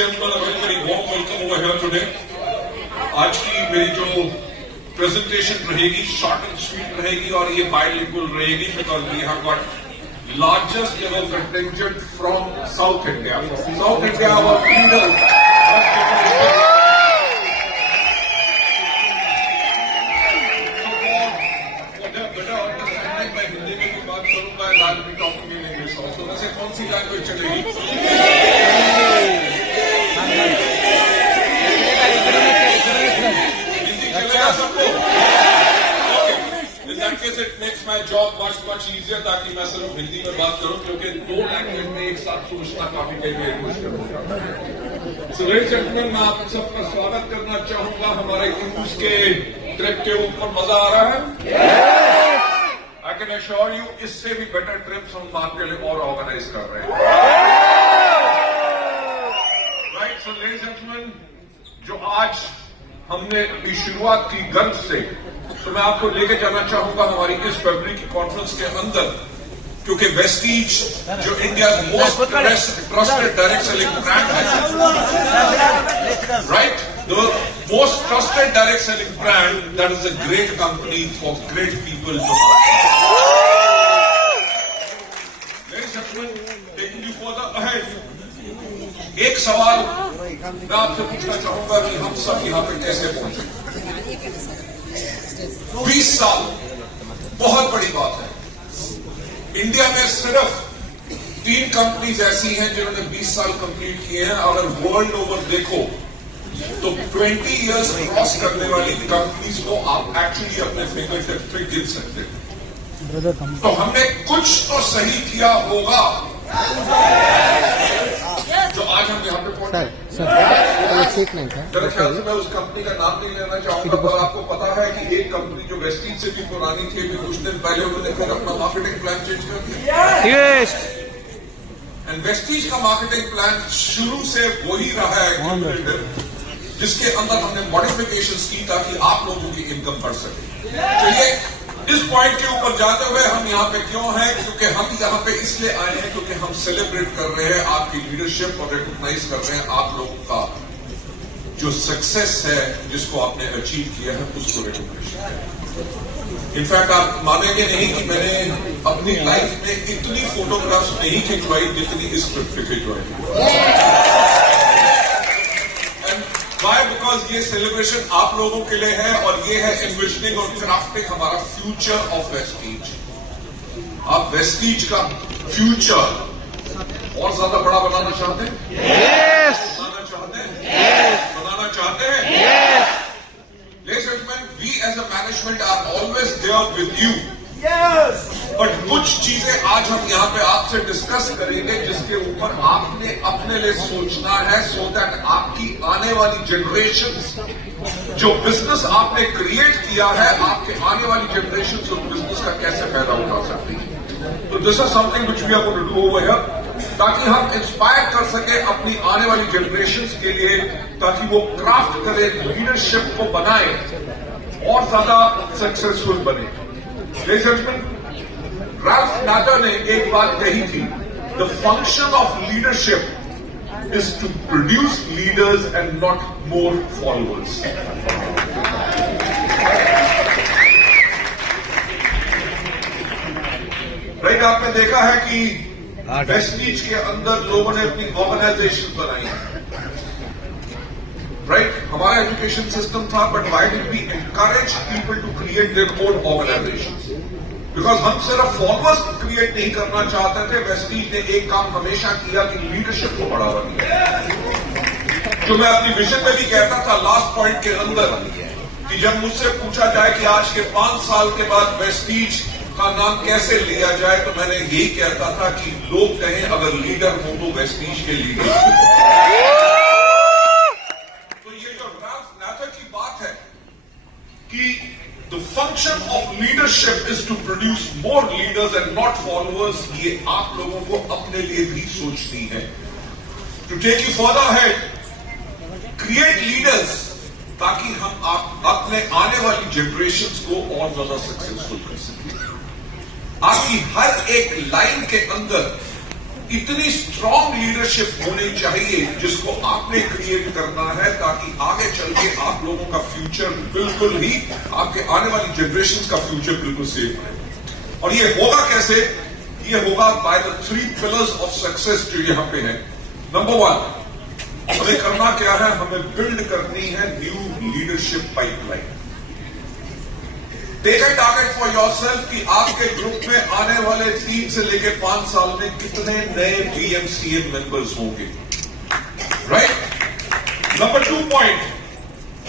gentlemen, a very warm welcome over here today. आज की मेरी जो प्रेजेंटेशन रहेगी शॉर्ट एंड स्वीट रहेगी और ये बाइलिंगुअल रहेगी because we have got largest level contingent from South India. South India our leaders. मैं हिंदी में भी बात करूंगा, लाल भी टॉपिंग इन इंग्लिश ऑल्सो. वैसे कौन सी लैंग्वेज चलेगी? It makes my job much easier ताकि मैं सिर्फ हिंदी में बात करूं क्योंकि दो लैंग्वेज में एक साथ सोचना काफी कई बार मुश्किल होता है. So ladies and gentlemen, मैं आप सबका स्वागत करना चाहूंगा. हमारे क्रूज के ट्रिप के ऊपर मजा आ रहा है. I can assure you इससे भी बेटर ट्रिप्स हम आपके लिए और ऑर्गेनाइज कर रहे हैं. Right, so ladies and gentlemen, जो आज हमने अपनी शुरुआत की गर्व से, तो मैं आपको लेके जाना चाहूंगा हमारी इस फरवरी की कॉन्फ्रेंस के अंदर, क्योंकि वेस्टीज जो India most trusted direct selling brand है, right, the most trusted direct selling brand, that is a great company for great people. Ladies and gentleman, taking you further ahead, एक सवाल मैं आपसे पूछना चाहूंगा कि हम सब यहां पे कैसे पहुंचे. 20 साल बहुत बड़ी बात है. इंडिया में सिर्फ 3 कंपनीज ऐसी हैं जिन्होंने 20 साल कंप्लीट किए हैं. अगर वर्ल्ड ओवर देखो तो 20 इयर्स क्रॉस करने वाली कंपनीज को आप एक्चुअली अपने फिंगर टिप पे गिन सकते हैं. तो हमने कुछ तो सही किया होगा जो आज हम यहाँ पे पहुंचे. मेरे ख्याल से मैं उस कंपनी का नाम नहीं लेना चाहूंगा, पर आपको पता है कि एक कंपनी जो वेस्टीज से भी पुरानी थी, भी कुछ दिन पहले उन्होंने फिर अपना मार्केटिंग प्लान चेंज कर दिया. एंड वेस्टीज का मार्केटिंग प्लान शुरू से वही रहा है जिसके अंदर हमने मॉडिफिकेशंस की ताकि आप लोगों की इनकम बढ़ सके. चलिए इस पॉइंट के ऊपर जाते हुए हम यहाँ पे क्यों हैं, क्योंकि हम यहाँ पे इसलिए आए हैं क्योंकि हम सेलिब्रेट कर रहे हैं आपकी लीडरशिप और रिकॉग्नाइज कर रहे हैं आप लोगों का जो सक्सेस है जिसको आपने अचीव किया है, उसको रिकॉग्नाइज है. इनफैक्ट आप मानेंगे नहीं कि मैंने अपनी लाइफ में इतनी फोटोग्राफ्स नहीं खिंचवाई जितनी इस ट्रिप पे खिंचवाई. वाई? बिकॉज ये सेलिब्रेशन आप लोगों के लिए है और ये है एनविजनिंग और क्राफ्टिंग हमारा फ्यूचर ऑफ वेस्टीज. आप वेस्टीज का फ्यूचर और ज्यादा बड़ा बनाना चाहते हैं? yes! बनाना चाहते हैं? yes! बनाना चाहते हैं? yes! Ladies and gentlemen, we as a management are always there with you. Yes! But कुछ चीजें आज हम यहाँ पे आपसे डिस्कस करेंगे जिसके ऊपर आपने अपने लिए सोचना है, सो दैट आपकी आने वाली जनरेशन जो बिजनेस आपने क्रिएट किया है, आपके आने वाली जनरेशन उस बिजनेस का कैसे फायदा उठा सकती है. तो this is something which we are going to do over here, ताकि हम इंस्पायर कर सके अपनी आने वाली जनरेशन के लिए, ताकि वो क्राफ्ट करे, लीडरशिप को बनाए और ज्यादा सक्सेसफुल बने. Ladies and gentlemen, Ralph Nader ने एक बात कही थी, the function of leadership is to produce leaders and not more followers. Right, आपने देखा है कि वेस्टीज के अंदर लोगों ने अपनी ऑर्गेनाइजेशन बनाई. राइट, हमारा एजुकेशन सिस्टम था, but why did we encourage people to create their own organizations? Because हम सिर्फ फॉलोअर्स क्रिएट नहीं करना चाहते थे. वेस्टीज ने एक काम हमेशा किया कि लीडरशिप को बढ़ावा दिया. जो मैं अपनी विजन में भी कहता था लास्ट पॉइंट के अंदर, कि जब मुझसे पूछा जाए कि आज के 5 साल के बाद वेस्टीज का नाम कैसे लिया जाए, तो मैंने यही कहता था कि लोग कहें अगर लीडर हो तो वेस्टीज के लीडर. तो ये जो राल्फ नादर की बात है कि the function of leadership is to produce more leaders and not followers, ये आप लोगों को अपने लिए भी सोचनी है. To take you further ahead, create leaders ताकि हम अपने आने वाली जनरेशंस को और ज्यादा सक्सेसफुल कर सकें. आपकी हर एक लाइन के अंदर इतनी स्ट्रांग लीडरशिप होनी चाहिए जिसको आपने क्रिएट करना है, ताकि आगे चल के आप लोगों का फ्यूचर बिल्कुल ही, आपके आने वाली जनरेशन का फ्यूचर बिल्कुल सेफ है। और ये होगा कैसे? ये होगा by the 3 pillars of success जो यहां पे है। नंबर 1, हमें करना क्या है? हमें बिल्ड करनी है new leadership pipeline. Take a target for yourself कि आपके ग्रुप में आने वाले 3 से लेकर 5 साल में कितने नए BMCM मेंबर्स होंगे, राइट? नंबर 2 पॉइंट,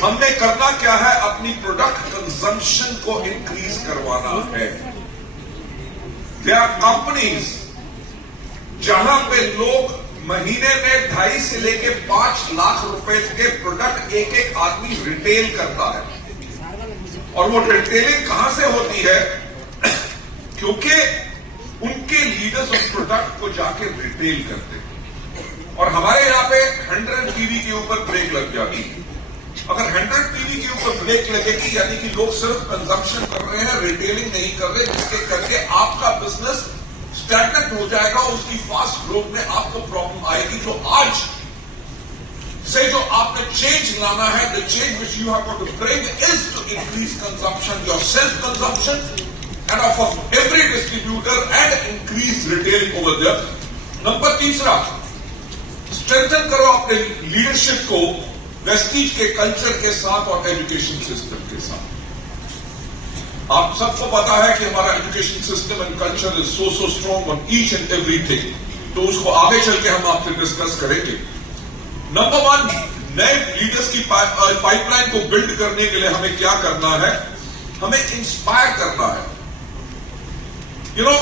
हमने करना क्या है? अपनी प्रोडक्ट कंजम्पशन को इंक्रीज करवाना है। देयर आर कंपनीज जहां पे लोग महीने में 2.5 से लेकर 5 लाख रुपए के प्रोडक्ट एक आदमी रिटेल करता है। और वो रिटेलिंग कहां से होती है? क्योंकि उनके लीडर्स ऑफ प्रोडक्ट को जाके रिटेल करते हैं। और हमारे यहां पे 100 PV के ऊपर ब्रेक लग जाती है। अगर 100 PV के ऊपर ब्रेक लगेगी, यानी कि लोग सिर्फ कंजम्पशन कर रहे हैं, रिटेलिंग नहीं कर रहे, जिसके करके आपका बिजनेस स्टैग्नेंट हो जाएगा। उसकी फास्ट ग्रोथ में आपको प्रॉब्लम आएगी। तो आज से जो आपने चेंज लाना है, the change which you have to bring is to increase consumption, yourself consumption and of every distributor and increase retail over there. Number 3, strengthen करो अपने लीडरशिप को वेस्टीज के कल्चर के साथ और एजुकेशन सिस्टम के साथ। आप सबको पता है कि हमारा education system and culture is so strong on each and everything, तो उसको आगे चल के हम आपसे डिस्कस करेंगे। नंबर 1, नए लीडर्स की पाइपलाइन को बिल्ड करने के लिए हमें क्या करना है? हमें इंस्पायर करना है। यू नो,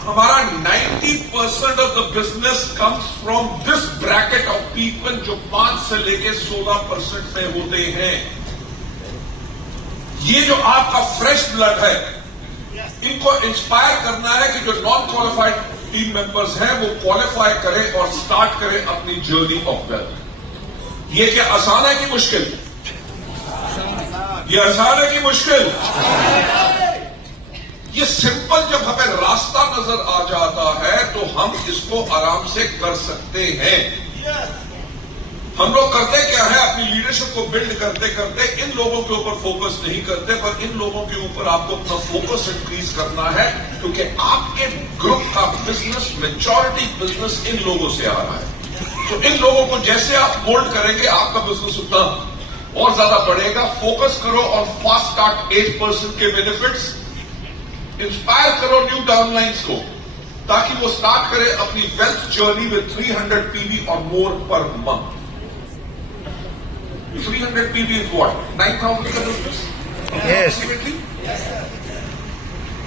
हमारा 90% of the business comes from this bracket of people जो 5 से लेकर 16% में होते हैं। ये जो आपका फ्रेश ब्लड है, इनको इंस्पायर करना है कि जो नॉन क्वालिफाइड टीम मेंबर्स हैं वो क्वालिफाई करें और स्टार्ट करें अपनी जर्नी ऑफ वेल्थ। ये क्या आसान है कि मुश्किल? ये आसान है कि मुश्किल? ये सिंपल जब हमें रास्ता नजर आ जाता है तो हम इसको आराम से कर सकते हैं। हम लोग करते क्या है? अपनी लीडरशिप को बिल्ड करते करते इन लोगों के ऊपर फोकस नहीं करते, पर इन लोगों के ऊपर आपको अपना फोकस इंक्रीज करना है, क्योंकि आपके ग्रुप का बिजनेस, मेजॉरिटी बिजनेस इन लोगों से आ रहा है। तो इन लोगों को जैसे आप मोल्ड करेंगे, आपका बिजनेस उतना और ज्यादा बढ़ेगा। फोकस करो और फास्ट स्टार्ट 8% के बेनिफिट्स। इंस्पायर करो न्यू डाउनलाइंस को, ताकि वो स्टार्ट करें अपनी वेल्थ जर्नी विद 300 PV और मोर per month. 300 PV is what? 9,000 का बिजनेस,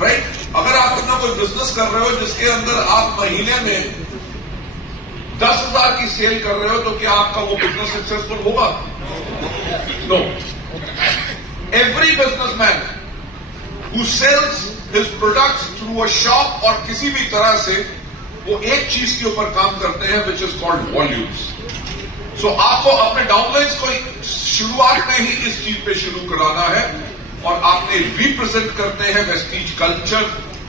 राइट? अगर आप अपना कोई बिजनेस कर रहे हो जिसके अंदर आप महीने में 10,000 की सेल कर रहे हो, तो क्या आपका वो बिजनेस सक्सेसफुल होगा? No. Every businessman who sells his products through a shop और किसी भी तरह से, वो एक चीज के ऊपर काम करते हैं, विच इज कॉल्ड वॉल्यूम्स। सो आपको अपने डाउनलाइंस को शुरुआत में ही इस चीज पे शुरू कराना है, और आपने रिप्रेजेंट करते हैं वेस्टीज कल्चर।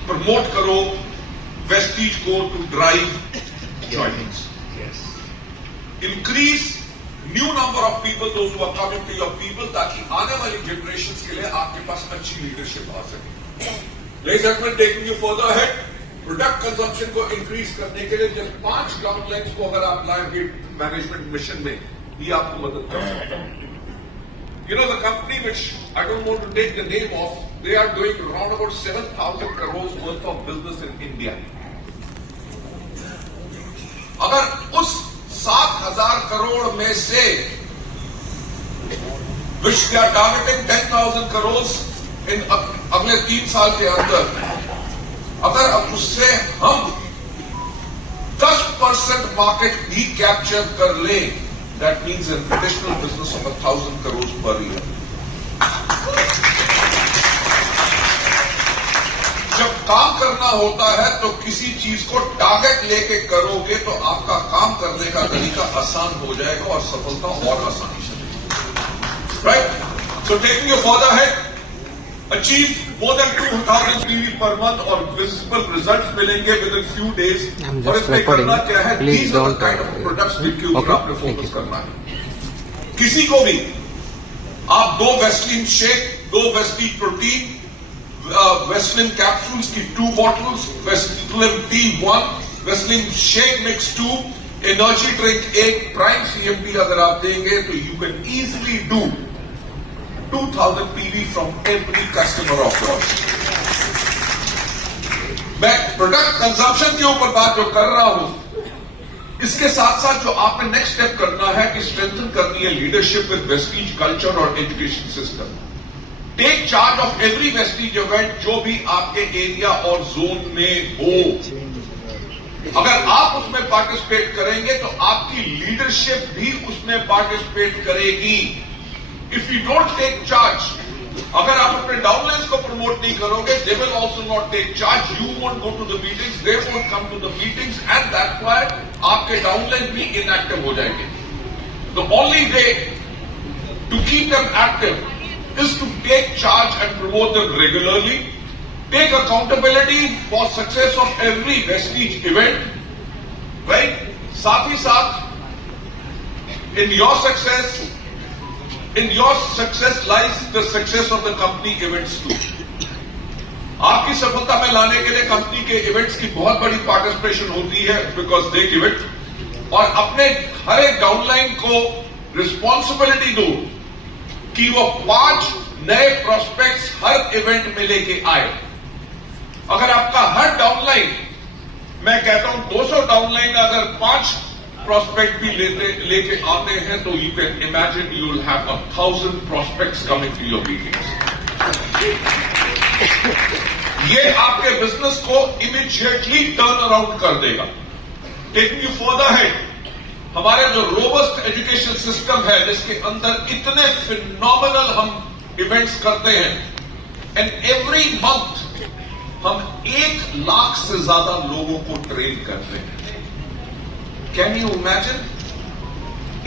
प्रमोट करो वेस्टीज को to drive joinings. Increase new number of people, those who are coming to your people, ताकि आने वाली जनरेशन के लिए आपके पास अच्छी लीडरशिप आ सके। Ladies and gentleman, taking you further ahead, product consumption को इंक्रीज करने के लिए जस्ट 5 डाउनलाइंस को अगर आप लाएंगे मैनेजमेंट मिशन में, ये आपको मदद कर सकता है। You know, the company which I don't want to take the name of, they are doing around about 7,000 crores worth of business in India. अगर उस 7,000 करोड़ में से which they are targeting 10,000 crores in अगले 3 साल के अंदर, अगर अब उससे हम 10% मार्केट भी कैप्चर कर ले, that means an additional business of 1,000 crores per year. जब काम करना होता है तो किसी चीज को टारगेट लेके करोगे तो आपका काम करने का तरीका आसान हो जाएगा और सफलता और आसानी से, right? So taking you for the head, achieve more than 2,000 PV per month और visible results मिलेंगे within few days. और इसमें करना क्या है? These are the kind of products जिनके ऊपर आपने फोकस करना है. किसी को भी आप 2 Vaseline shake, 2 Vaseline protein, Vaseline capsules की 2 bottles, Vaseline T 1, Vaseline shake mix 2, energy drink 1, prime CMP अगर आप देंगे तो you can easily do 2,000 PV from every customer of yours. मैं प्रोडक्ट कंजम्पशन के ऊपर बात जो कर रहा हूं, इसके साथ साथ जो आपने नेक्स्ट स्टेप करना है कि स्ट्रेंथन करनी है लीडरशिप विद वेस्टीज कल्चर और education system. Take charge of every Vestige event जो भी आपके एरिया और जोन में हो. अगर आप उसमें पार्टिसिपेट करेंगे तो आपकी लीडरशिप भी उसमें पार्टिसिपेट करेगी. If you don't take charge, अगर आप अपने डाउनलाइंस को प्रमोट नहीं करोगे, they will also not take charge. You won't go to the meetings, they won't come to the meetings, and that's why आपके डाउनलाइन भी इनएक्टिव हो जाएंगे. The only way to keep them active is to take charge and promote them regularly. Take accountability for success of every Vestige event, right? साथ ही साथ in your success lies the success of the company events too. आपकी सफलता में लाने के लिए company के events की बहुत बड़ी पार्टिसिपेशन होती है बिकॉज दे गिव इट. और अपने हर एक डाउनलाइन को रिस्पॉन्सिबिलिटी दो कि वो 5 नए प्रोस्पेक्ट्स हर इवेंट में लेके आए. अगर आपका हर डाउनलाइन, मैं कहता हूं 200 डाउनलाइन अगर 5 प्रोस्पेक्ट भी लेके आते हैं तो you can imagine you will have 1,000 prospects coming to your meetings. ये आपके बिजनेस को इमीडिएटली टर्न अराउंड कर देगा. टेकिंग यू फर्दर हेड, हमारे जो रोबस्ट एजुकेशन सिस्टम है जिसके अंदर इतने फिनोमिनल हम इवेंट्स करते हैं, एंड एवरी मंथ हम 1 लाख से ज्यादा लोगों को ट्रेन करते हैं. Can you imagine?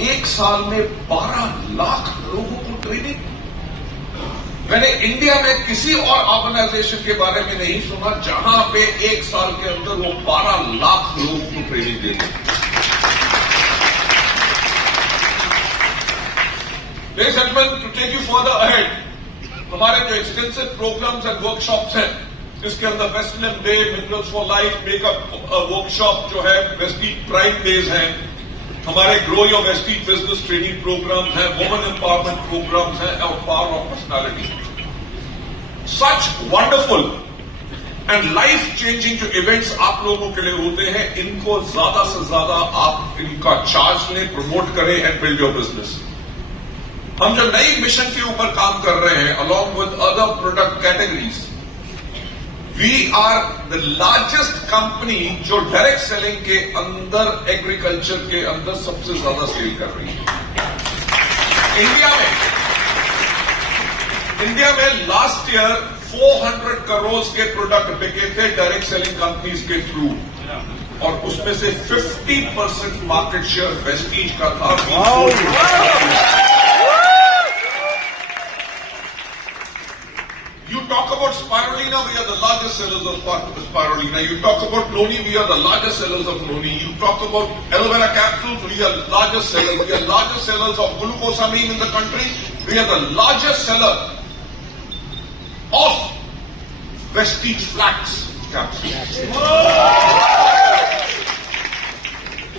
1 साल में 12 लाख लोगों को ट्रेनिंग. मैंने इंडिया में किसी और ऑर्गेनाइजेशन के बारे में नहीं सुना जहां पे 1 साल के अंदर वो 12 लाख लोगों को ट्रेनिंग देते हैं. Ladies and gentlemen, to take you further ahead, हमारे जो एक्सटेंसिव प्रोग्राम्स एंड वर्कशॉप्स हैं, जिसके अंदर western day, minerals for life, makeup workshop जो है, वेस्टीज प्राइम डेज हैं, हमारे grow your Vestige business training programs हैं, वुमेन एम्पावरमेंट प्रोग्राम्स हैं, और power of personality. Such wonderful and life changing जो इवेंट्स आप लोगों के लिए होते हैं, इनको ज्यादा से ज्यादा आप इनका चार्ज लें, प्रमोट करें एंड बिल्ड योर बिजनेस. हम जो नई मिशन के ऊपर काम कर रहे हैं, along with other product categories, we are the largest company जो डायरेक्ट सेलिंग के अंदर, एग्रीकल्चर के अंदर सबसे ज्यादा सेल कर रही है. इंडिया में लास्ट ईयर 400 करोड़ के प्रोडक्ट बिके थे डायरेक्ट सेलिंग कंपनीज के थ्रू, और उसमें से 50% मार्केट शेयर वेस्टीज का था. You talk about spirulina, we are the largest sellers of spirulina. You talk about noni, we are the largest sellers of noni. You talk about aloe vera capsules, we are the largest sellers. We are largest sellers of glucosamine in the country. We are the largest seller of Vestige flax capsules.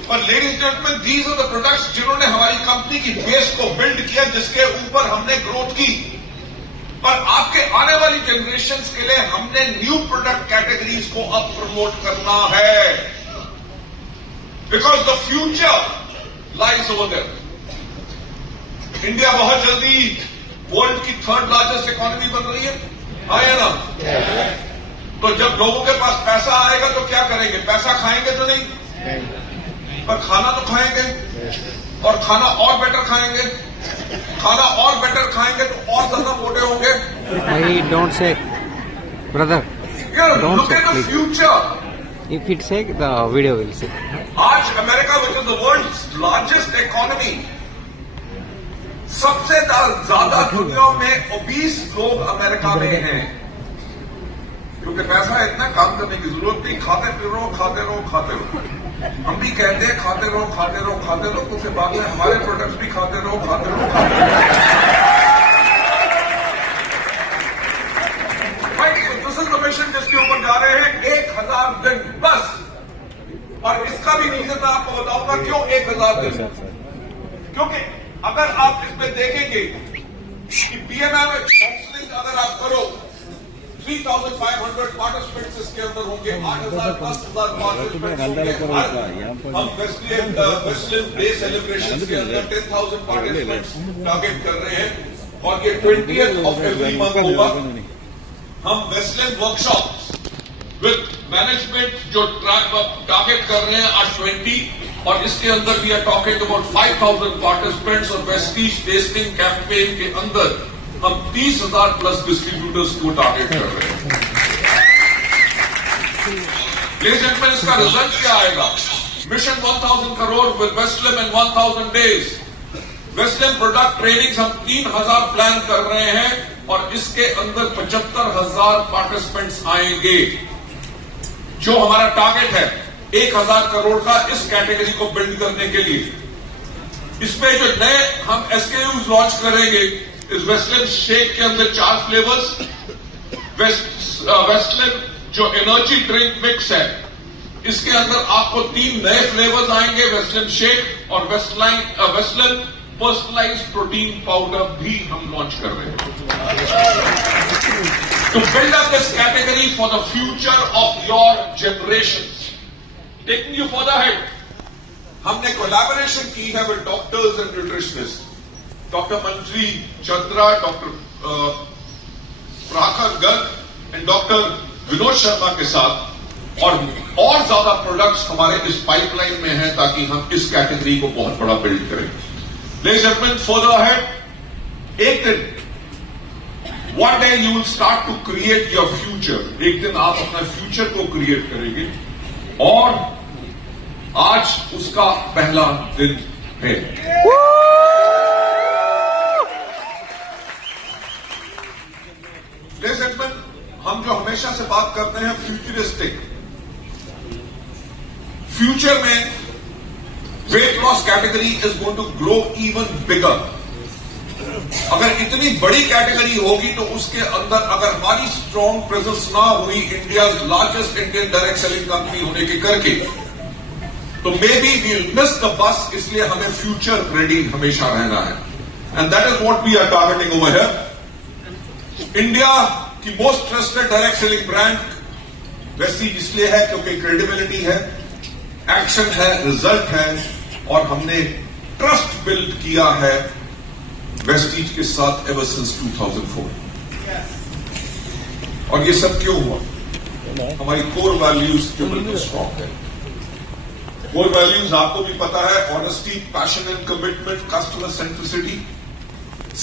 But ladies and gentlemen, these are the products जिन्होंने हमारी company की base को build किया, जिसके ऊपर हमने growth की. पर आपके आने वाली जनरेशंस के लिए हमने न्यू प्रोडक्ट कैटेगरीज को अब प्रमोट करना है, because the future lies over there. India बहुत जल्दी वर्ल्ड की 3rd लार्जेस्ट इकोनॉमी बन रही है, है ना? तो जब लोगों के पास पैसा आएगा तो क्या करेंगे? पैसा खाएंगे तो नहीं, पर खाना तो खाएंगे, और खाना और बेटर खाएंगे. खाना और बेटर खाएंगे तो और ज्यादा मोटे होंगे. I don't say, brother. Don't look at the future. If it say, the video will say. आज America, which is the world's largest economy, सबसे ज्यादा दुनिया में ओबीस लोग अमेरिका में हैं, क्योंकि पैसा इतना काम करने की जरूरत नहीं, खाते रहो खाते रहो खाते रहो। हम भी कहते हैं खाते रहो खाते रहो खाते रहो, तो उसके बाद में हमारे प्रोडक्ट्स भी खाते रहो खाते रहो खाते रहो। दिस इज द मिशन जिसके ऊपर जा रहे हैं 1000 दिन बस। और इसका भी रीजन मैं आपको बताऊंगा क्यों 1000 दिन। क्योंकि अगर आप इसमें देखेंगे कि पीएमएम काउंसलिंग अगर आप करो 3,500 पार्टिसिपेंट्स इसके अंदर होंगे, 8,000 10,000 पार्टिसिपेंट्स होंगे। हम वेस्टलैंड डे सेलिब्रेशन के अंदर 10,000 पार्टिसिपेंट्स टारगेट कर रहे हैं और ये 20th ऑफ एवरी मंथ होगा। हम वेस्टलैंड वर्कशॉप विद मैनेजमेंट जो टारगेट कर रहे हैं आज 20, और इसके अंदर we are talking about 5,000 participants और वेस्टीज टेस्टिंग कैंपेन के अंदर हम 30,000 प्लस डिस्ट्रीब्यूटर्स को टारगेट कर रहे हैं। लेडीज एंड जेंटलमैन, इसका रिजल्ट क्या आएगा? Mission 1,000 crore with Westland in 1,000 days. Westland product training हम 3,000 प्लान कर रहे हैं और इसके अंदर 75,000 पार्टिसिपेंट्स आएंगे। जो हमारा टारगेट है 1,000 करोड़ का इस कैटेगरी को बिल्ड करने के लिए। इसमें जो नए हम एसकेयूज लॉन्च करेंगे, इस वेस्टलैंड शेक के अंदर 4 फ्लेवर्स, वेस्टलैंड जो एनर्जी ड्रिंक मिक्स है इसके अंदर आपको 3 नए फ्लेवर्स आएंगे, वेस्टलैंड शेक और वेस्टलैंड पर्सनलाइज्ड प्रोटीन पाउडर भी हम लॉन्च कर रहे हैं to build up this category for the future of your generation. Taking you for the head, हमने कोलैबोरेशन की है with doctors and nutritionist, doctor Manjari Chandra, doctor Prabhakar Garg and doctor Vinod Sharma के साथ, और ज्यादा प्रोडक्ट्स हमारे इस पाइपलाइन में हैं ताकि हम इस कैटेगरी को बहुत बड़ा बिल्ड करें। Ladies and gentlemen, further ahead, एक दिन one day you will start to create your future। एक दिन आप अपना फ्यूचर को क्रिएट करेंगे और आज उसका पहला दिन है। Ladies and gentlemen, हम जो हमेशा से बात करते हैं फ्यूचरिस्टिक, फ्यूचर में weight loss category is going to grow even bigger. अगर इतनी बड़ी कैटेगरी होगी तो उसके अंदर अगर हमारी स्ट्रॉन्ग प्रेजेंस ना हुई India largest Indian direct selling company होने के करके, तो maybe we miss the bus. इसलिए हमें फ्यूचर रेडी हमेशा रहना है, and that is what we are targeting over here. India की most trusted direct selling brand Vestige इसलिए है क्योंकि क्रेडिबिलिटी है, एक्शन है, रिजल्ट है, और हमने ट्रस्ट बिल्ड किया है वेस्टीज के साथ एवर सिंस 2004। और ये सब क्यों हुआ? हमारी कोर वैल्यूज जो बिल्कुल स्ट्रॉन्ग है। कोर वैल्यूज आपको भी पता है, honesty, passion and commitment, customer centricity,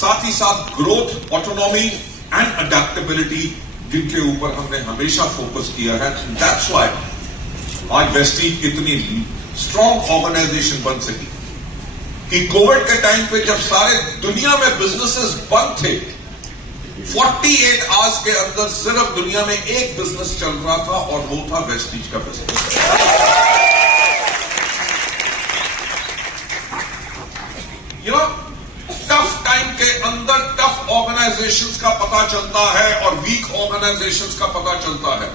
साथ ही साथ ग्रोथ, ऑटोनॉमी एंड अडेप्टेबिलिटी, जिनके ऊपर हमने हमेशा फोकस किया है। दैट्स व्हाई आज वेस्टीज इतनी स्ट्रॉन्ग ऑर्गेनाइजेशन बन सकी कि कोविड के टाइम पे जब सारे दुनिया में बिजनेसेस बंद थे, 48 आवर्स के अंदर सिर्फ दुनिया में एक बिजनेस चल रहा था और वो था वेस्टीज का बिजनेस। टफ टाइम के अंदर टफ ऑर्गेनाइजेशंस का पता चलता है और वीक ऑर्गेनाइजेशंस का पता चलता है।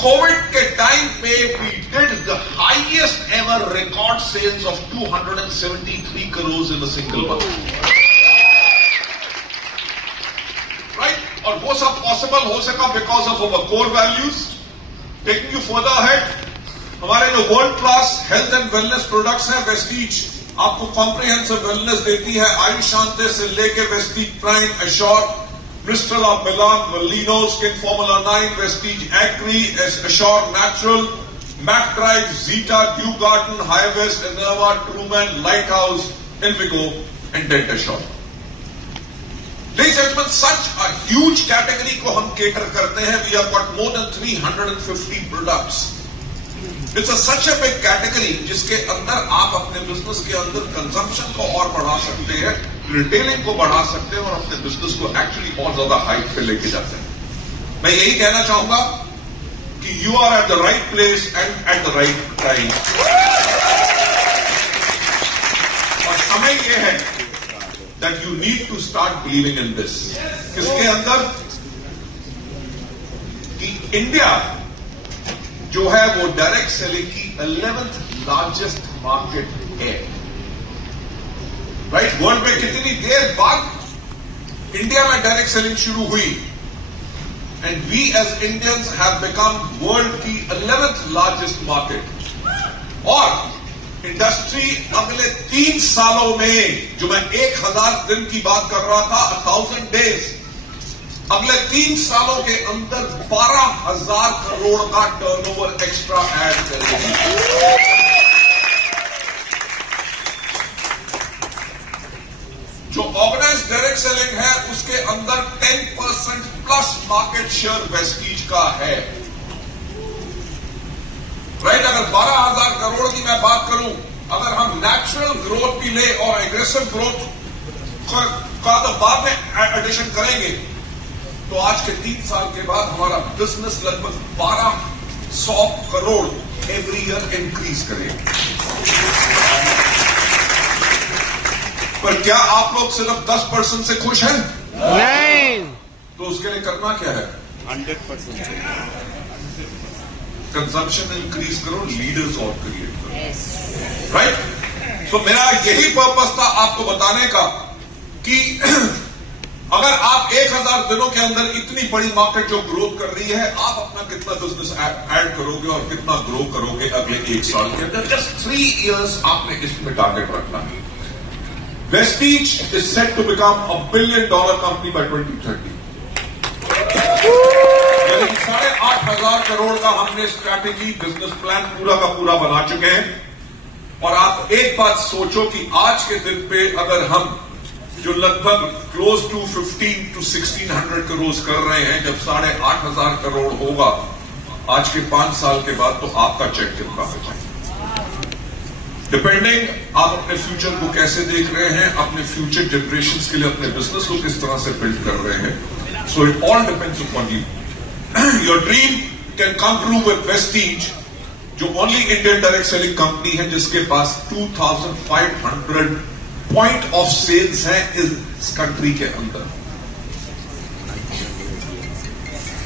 कोविड के टाइम पे we did the highest ever record sales of 273 crore in a single month, right? और वो सब पॉसिबल हो सका because of our core values. Taking you further ahead, हमारे जो world class health and wellness products हैं, वेस्टीज आपको कॉम्प्रिहेंसिव वेलनेस देती है, आयुष शांति से लेके Vestige prime, assure, Bristol of Milan, Valino, Skin Formula 9, Vestige Agri, Assure Natural, Mac Drive, Zeta, Dew Garden, High West, Enerva, Truman, Lighthouse, Invigo, and Dentashore. Ladies and gentlemen, such a huge category को हम cater करते हैं. We have got more than 350 products. It's such a big category जिसके अंदर आप अपने business के अंदर कंजम्पशन को और बढ़ा सकते हैं, रिटेलिंग को बढ़ा सकते हैं और अपने बिजनेस को एक्चुअली और ज्यादा हाइट पे लेके जाते हैं। मैं यही कहना चाहूंगा कि you are at the right place and at the right time. और समय यह है that you need to start believing in this. किसके अंदर? कि इंडिया जो है वो डायरेक्ट सेलिंग की 11th लार्जेस्ट मार्केट है। राइट? वर्ल्ड में कितनी देर बाद इंडिया में डायरेक्ट सेलिंग शुरू हुई and we as Indians have become world की 11th लार्जेस्ट मार्केट। और इंडस्ट्री अगले 3 सालों में, जो मैं 1000 दिन की बात कर रहा था, 1000 डेज, अगले 3 सालों के अंदर 12,000 करोड़ का टर्नओवर एक्स्ट्रा ऐड करेगी। जो ऑर्गेनाइज्ड डायरेक्ट सेलिंग है उसके अंदर 10% प्लस मार्केट शेयर वेस्टीज का है। राइट? अगर 12,000 करोड़ की मैं बात करूं, अगर हम नेचुरल ग्रोथ भी ले और एग्रेसिव ग्रोथ का तो बाद में एडिशन करेंगे, तो आज के 3 साल के बाद हमारा बिजनेस लगभग 1200 करोड़ एवरी ईयर इंक्रीज करेगा। पर क्या आप लोग सिर्फ 10% से खुश हैं? नहीं। तो उसके लिए करना क्या है? 100% कंजम्पशन इंक्रीज करो, लीडर्स और क्रिएट करो। राइट? तो मेरा यही पर्पस था आपको बताने का कि अगर आप 1000 दिनों के अंदर इतनी बड़ी मार्केट जो ग्रोथ कर रही है, आप अपना कितना बिजनेस ऐड करोगे और कितना ग्रो करोगे अगले 1 साल के अंदर। जस्ट 3 इयर्स आपने इसमें टारगेट रखना है। Vestige is set to become $1 billion company by 2030। यानी 8,500 करोड़ का हमने स्ट्रैटेजी, बिजनेस प्लान पूरा का पूरा बना चुके हैं। और आप एक बात सोचो कि आज के दिन पे अगर हम जो लगभग क्लोज टू 1500 to 1600 करोड़ कर रहे हैं, जब 8,500 करोड़ होगा आज के 5 साल के बाद, तो आपका चेक कितना होगा? डिपेंडिंग आप अपने फ्यूचर को कैसे देख रहे हैं, अपने फ्यूचर जनरेशंस के लिए अपने बिजनेस को किस तरह से बिल्ड कर रहे हैं। So it all depends upon you. Your dream can come true with Vestige, जो only Indian direct selling company है जिसके पास 2500 पॉइंट ऑफ सेल्स है इस कंट्री के अंदर।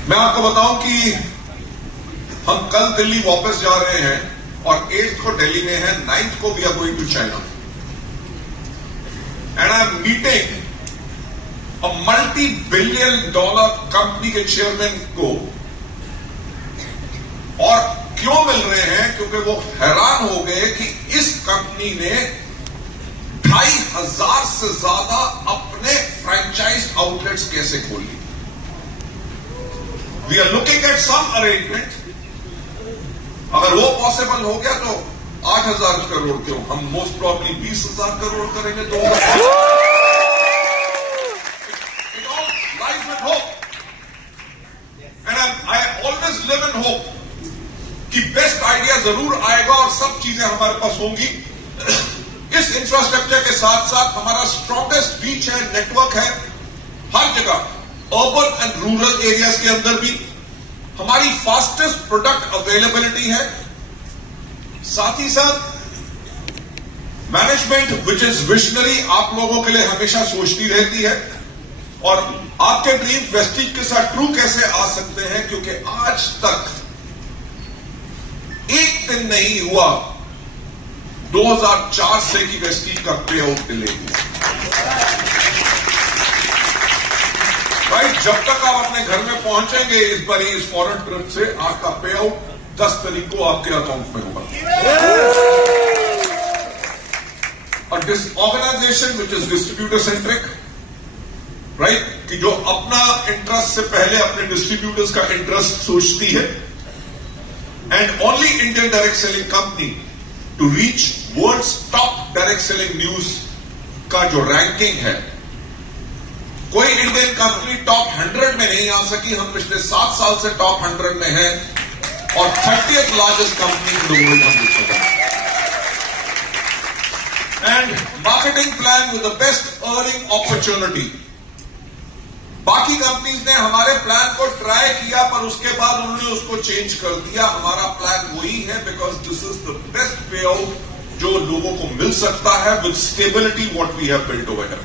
मैं आपको बताऊं कि हम कल दिल्ली वापस जा रहे हैं और 8th को दिल्ली में है, 9th को we are going to China and I am meeting a $multi-billion company के चेयरमैन को। और क्यों मिल रहे हैं? क्योंकि वो हैरान हो गए कि इस कंपनी ने 2,500 से ज्यादा अपने फ्रेंचाइज आउटलेट्स कैसे खोल ली। We are looking at some arrangement. अगर वो पॉसिबल हो गया तो 8,000 करोड़ क्यों, हम मोस्ट प्रॉब्ली 20,000 करोड़ करेंगे। तो it all lies with hope and I always live in hope कि बेस्ट आइडिया जरूर आएगा और सब चीजें हमारे पास होंगी। इस इंफ्रास्ट्रक्चर के साथ साथ हमारा स्ट्रॉन्गेस्ट बीच है, नेटवर्क है हर जगह, अर्बन एंड रूरल एरियाज के अंदर भी। हमारी फास्टेस्ट प्रोडक्ट अवेलेबिलिटी है। साथ ही साथ मैनेजमेंट विच इज विजनरी आप लोगों के लिए हमेशा सोचती रहती है। और आपके ड्रीम वेस्टीज के साथ ट्रू कैसे आ सकते हैं, क्योंकि आज तक एक दिन नहीं हुआ 2004 से की वेस्टीज का पे आउट डिले हुआ। राइट? जब तक आप अपने घर में पहुंचेंगे इस बार इस फॉरेन ट्रिप से, आपका पे आउट 10 तारीख को आपके अकाउंट में होगा। और this organisation which is distributor centric, right, कि जो अपना इंटरेस्ट से पहले अपने डिस्ट्रीब्यूटर्स का इंटरेस्ट सोचती है, and only Indian direct selling company to reach world's top direct selling news का जो रैंकिंग है, कोई इंडियन कंपनी टॉप 100 में नहीं आ सकी। हम पिछले 7 साल से टॉप 100 में हैं और 30th largest company in the world हम देखा था। And marketing plan with the best earning opportunity. बाकी कंपनीज ने हमारे प्लान को ट्राई किया पर उसके बाद उन्होंने उसको चेंज कर दिया। हमारा प्लान वही है because this is the best pay out जो लोगों को मिल सकता है with stability what we have built over here.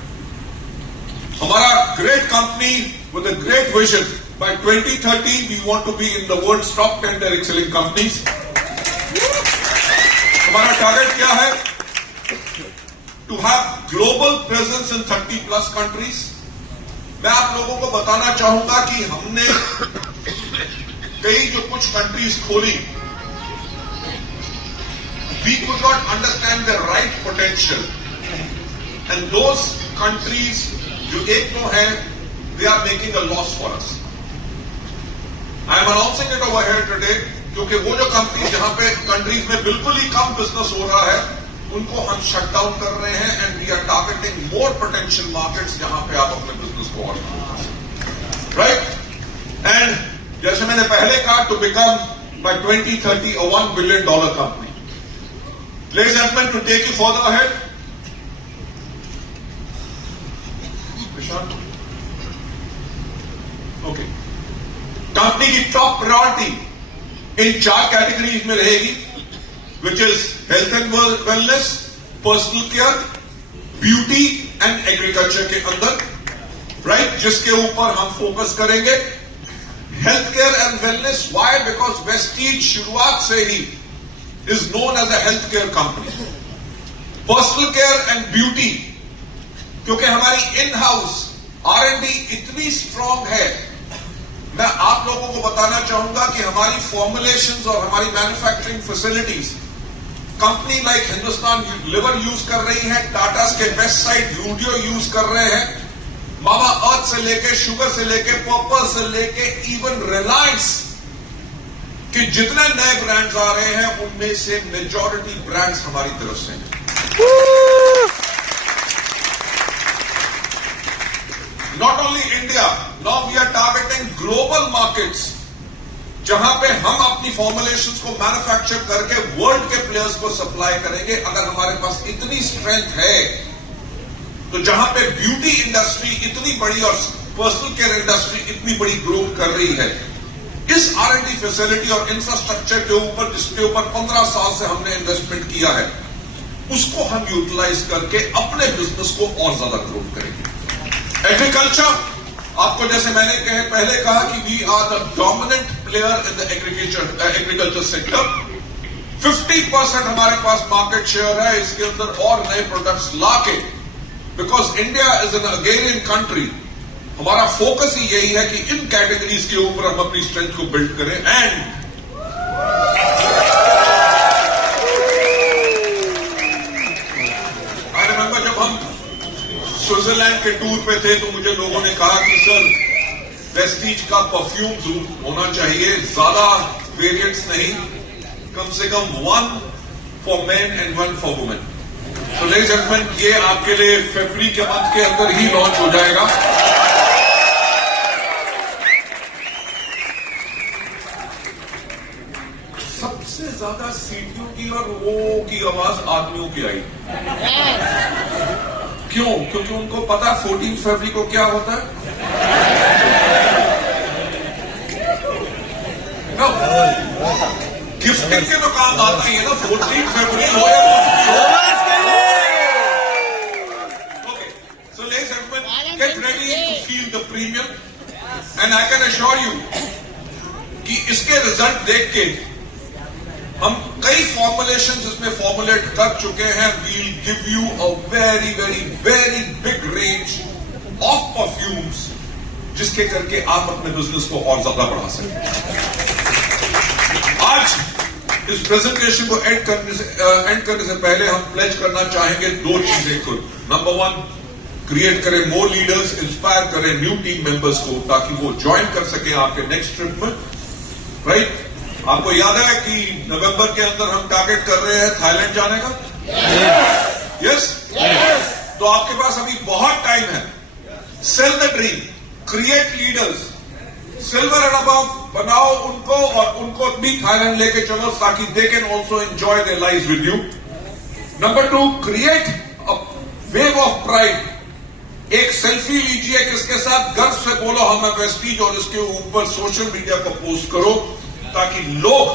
हमारा great company with a great vision. By 2030, we want to be in the world's top 10 direct selling companies. हमारा target क्या है? To have global presence in 30 plus countries. मैं आप लोगों को बताना चाहूंगा कि हमने कई जो कुछ कंट्रीज खोली, we could not understand their right potential, and those countries जो एक तो है, they are making a loss for us. I am announcing it over here today क्योंकि वो जो कंपनी जहां पे कंट्रीज में बिल्कुल ही कम बिजनेस हो रहा है उनको हम शट डाउन कर रहे हैं and we are targeting more potential markets जहां पे आप अपने बिजनेस को और राइट। एंड जैसे मैंने पहले कहा to become by 2030 a $1 billion company. Ladies and gentlemen, to take you further ahead, okay, company की टॉप प्रायोरिटी इन 4 कैटेगरीज में रहेगी, which is health and wellness, personal care, beauty and agriculture के अंदर, right, जिसके ऊपर हम focus करेंगे। Health care and wellness, why? Because Vestige शुरुआत से ही is known as a health care company. Personal care and beauty, क्योंकि हमारी इन हाउस R&D इतनी स्ट्रांग है। मैं आप लोगों को बताना चाहूंगा कि हमारी फॉर्मुलेशंस और हमारी manufacturing facilities company like Hindustan liver use कर रही है, टाटास के बेस्ट साइड यूडियो यूज कर रहे हैं, मामा अर्थ से लेके शुगर से लेके पर्पल से लेके इवन रिलायंस के जितने नए ब्रांड्स आ रहे हैं उनमें से मेजॉरिटी ब्रांड्स हमारी तरफ से हैं। Not only India, now we are targeting global markets, जहां पे हम अपनी फॉर्मुलेशंस को मैन्युफैक्चर करके वर्ल्ड के प्लेयर्स को सप्लाई करेंगे। अगर हमारे पास इतनी स्ट्रेंथ है तो जहां पे ब्यूटी इंडस्ट्री इतनी बड़ी और पर्सनल केयर इंडस्ट्री इतनी बड़ी ग्रो कर रही है, इस R&D फैसिलिटी और इंफ्रास्ट्रक्चर के ऊपर जिसके ऊपर 15 साल से हमने इन्वेस्टमेंट किया है, उसको हम यूटिलाइज करके अपने बिजनेस को और ज्यादा ग्रो करेंगे। एग्रीकल्चर, आपको जैसे मैंने पहले कहा कि we are the dominant player in the agriculture sector. 50% हमारे पास मार्केट शेयर है इसके अंदर और नए प्रोडक्ट्स लाके, because India is an agrarian country. हमारा फोकस ही यही है कि इन कैटेगरीज के ऊपर हम अपनी स्ट्रेंथ को बिल्ड करें। एंड आई रिमेंबर जब हम स्विट्जरलैंड के टूर पे थे तो मुझे लोगों ने कहा कि सर वेस्टीज का परफ्यूम होना चाहिए, ज्यादा वेरिएंट्स नहीं, कम से कम 1 for main and 1 for women. तो लेडीज एंड जेंटलमैन, ये आपके लिए फरवरी के मंथ के अंदर ही लॉन्च हो जाएगा। सबसे ज्यादा सीटियों की और वो की आवाज आदमियों की आई। क्यों? क्योंकि उनको पता 14 फरवरी को क्या होता है। no, गिफ्टिंग के तो काम आती है ना, 14 फरवरी हो या okay. So ladies and gentleman, get ready to feel the premium and I can assure you कि इसके रिजल्ट देख के हम कई फॉर्मुलेशंस इसमें फॉर्मुलेट कर चुके हैं। We'll give you a very very very big range of perfumes जिसके करके आप अपने बिजनेस को और ज्यादा बढ़ा सकते हैं। आज इस प्रेजेंटेशन को एंड करने से पहले हम प्लेज करना चाहेंगे 2 चीजें खुद। नंबर 1, क्रिएट करें मोर लीडर्स, इंस्पायर करें न्यू टीम मेंबर्स को ताकि वो ज्वाइन कर सके आपके नेक्स्ट ट्रिप में, राइट। आपको याद है कि नवंबर के अंदर हम टारगेट कर रहे हैं थाईलैंड जाने का? यस। तो आपके पास अभी बहुत टाइम है। Sell the dream, create leaders, silver and above बनाओ उनको और उनको भी थाईलैंड लेके चलो ताकि they can also enjoy their life with you. Number 2, create a wave of pride. एक सेल्फी लीजिए किसके साथ, गर्व से बोलो हम है वेस्टीज और इसके ऊपर सोशल मीडिया पर पोस्ट करो ताकि लोग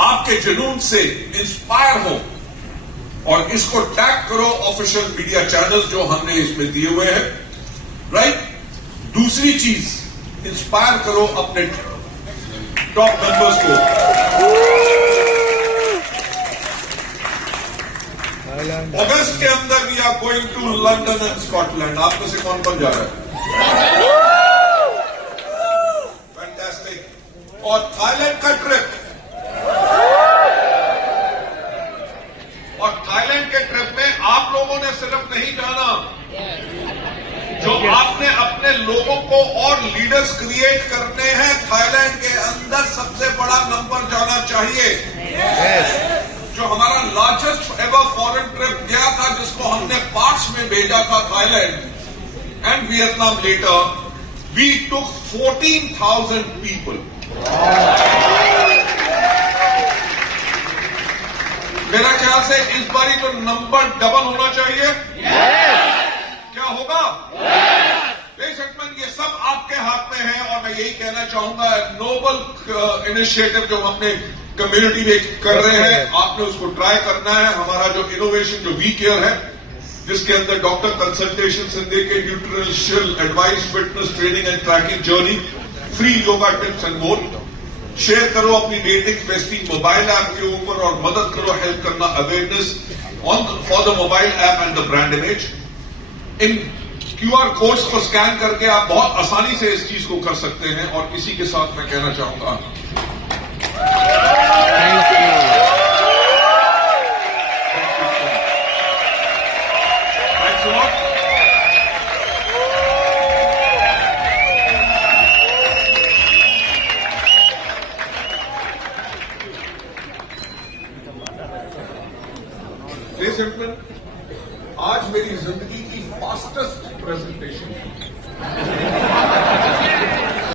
आपके जुनून से इंस्पायर हो और इसको टैग करो ऑफिशियल मीडिया चैनल जो हमने इसमें दिए हुए हैं, राइट। दूसरी चीज, इंस्पायर करो अपने टॉप मेंबर्स को। अगस्त के अंदर we are going to London and Scotland. आप में से कौन कौन जा रहा है? फैंटास्टिक। और थाईलैंड का ट्रिप, और थाईलैंड के ट्रिप में आप लोगों ने सिर्फ नहीं जाना, जो आपने अपने लोगों को और लीडर्स क्रिएट करने हैं। थाईलैंड के अंदर सबसे बड़ा नंबर जाना चाहिए। जो हमारा लार्जेस्ट एवर फॉरेन ट्रिप गया था जिसको हमने पार्ट्स में भेजा था, Thailand and Vietnam later, we took 14,000 people. मेरा ख्याल से इस बारी तो नंबर डबल होना चाहिए। क्या होगा? ये सब आपके हाथ में है और मैं यही कहना चाहूंगा, नोबल इनिशिएटिव जो हम अपने कम्युनिटी में कर रहे हैं, आपने उसको ट्राई करना है। हमारा जो इनोवेशन जो वी केयर है, जिसके अंदर डॉक्टर कंसल्टेशन से लेके nutritional advice, fitness training and tracking journey, free yoga tips and more. Share करो अपनी डेटिंग बेस्टिंग मोबाइल ऐप के ऊपर और मदद करो हेल्प करना awareness for the mobile app and the brand image. In QR codes को स्कैन करके आप बहुत आसानी से इस चीज को कर सकते हैं। और इसी के साथ मैं कहना चाहूंगा, thank you. Thanks a lot. आज मेरी जिंदगी की फास्टेस्ट प्रेजेंटेशन